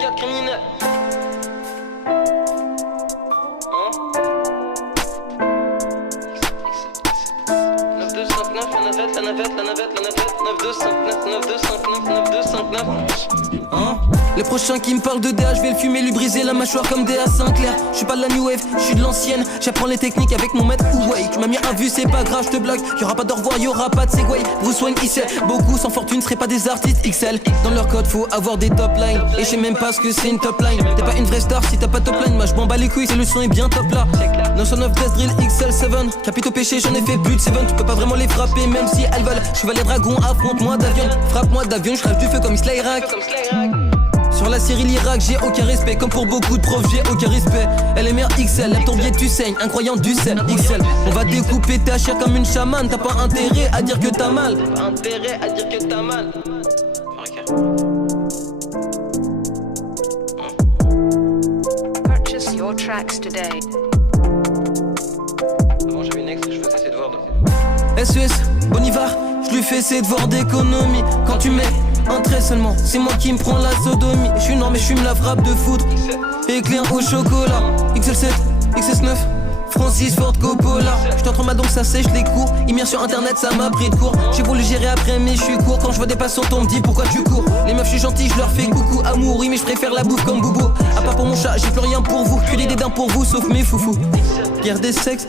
brigade criminelle. Hein? 9259, la navette. 9259. Hein? Les prochains qui me parlent de DA, je vais le fumer, lui briser la mâchoire comme DA Sinclair. Je suis pas de la new wave, je suis de l'ancienne. J'apprends les techniques avec mon maître Huawei. Tu m'as mis un vu, c'est pas grave, je te bloque. Y'aura pas d'au revoir, y'aura pas de Segway. Bruce Wayne, il beaucoup sans fortune seraient pas des artistes XL. Dans leur code, faut avoir des top lines. Et je sais même pas ce que c'est une top line. T'es pas une vraie star si t'as pas top line. Moi je m'en bats les couilles, c'est le son est bien top là. No son of Death Drill XL7. Capito péché, j'en ai fait plus de 7. Tu peux pas vraiment les frapper, même si elles veulent. Chevalier dragon, affronte-moi d'avion. Frappe-moi d'avion, je rêve du feu comme Slayrack. Sur la série l'Irak, j'ai aucun respect. Comme pour beaucoup de profs, j'ai aucun respect. LMR XL, lève ton biais, tu saignes. Incroyant du sel, XL. On va découper ta chair comme une chamane. T'as pas intérêt à dire que t'as mal. Purchase your tracks today. Avant j'avais une ex, je faisais ses devoirs de SES, Bonivar, je lui fais ses devoirs d'économie. Quand tu mets un trait seulement, c'est moi qui me prends la sodomie. Je suis non mais je fume la frappe de foudre. Éclair au chocolat. XL7, XS9, Francis Ford Coppola. Je t'entre ma donc ça sèche les cours. Immerse sur internet, ça m'a pris de cours. J'ai voulu gérer après mais je suis court. Quand je vois des passants, on me dit pourquoi tu cours. Les meufs je suis gentil, je leur fais coucou. Amour, oui mais je préfère la bouffe comme Boubou. À part pour mon chat, j'ai plus rien pour vous. Que des dédains pour vous, sauf mes foufous. Guerre des sexes.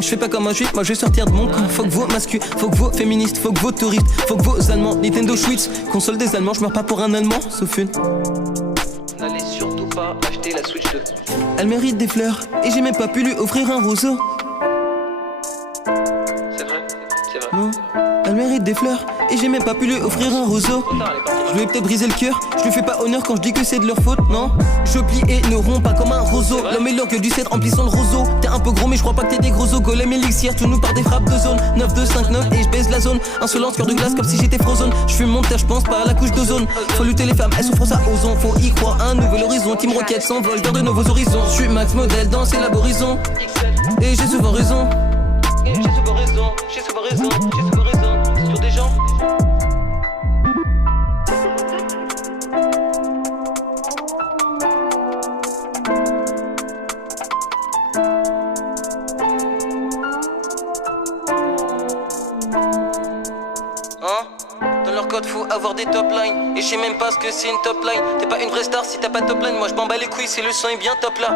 Je fais pas comme un juif, moi je vais sortir de mon camp. Faut que vos masculins, faut que vos féministes, faut que vos touristes, faut que vos allemands. Nintendo Switch, console des allemands, je meurs pas pour un allemand, sauf une. N'allez surtout pas acheter la Switch 2. Elle mérite des fleurs, et j'ai même pas pu lui offrir un roseau. C'est vrai. Non, elle mérite des fleurs, et j'ai même pas pu lui offrir un roseau. Je lui ai peut-être brisé le cœur, je lui fais pas honneur quand je dis que c'est de leur faute, non. Je plie et ne romps pas comme un roseau. L'homme est l'orgue du 7 remplissant le roseau. T'es un peu gros mais je crois pas que t'es des gros os. Golem élixir, tout nous par des frappes de zone. 9, 2, 5, 9 et je baise la zone. Insolence, cœur de glace comme si j'étais frozen. Je fume mon terre, je pense pas à la couche d'ozone. Faut lutter les femmes, elles souffrent ça aux ondes. Faut y croire, un nouvel horizon. Team Rocket s'envole vers de nouveaux horizons. Je suis max modèle dans ces laborisons. Et j'ai souvent raison. J'ai souvent raison. Sur des gens. Dans leur code faut avoir des top lines. Et je sais même pas ce que c'est une top line. T'es pas une vraie star si t'as pas top line. Moi je m'en bats les couilles, c'est le son est bien top là.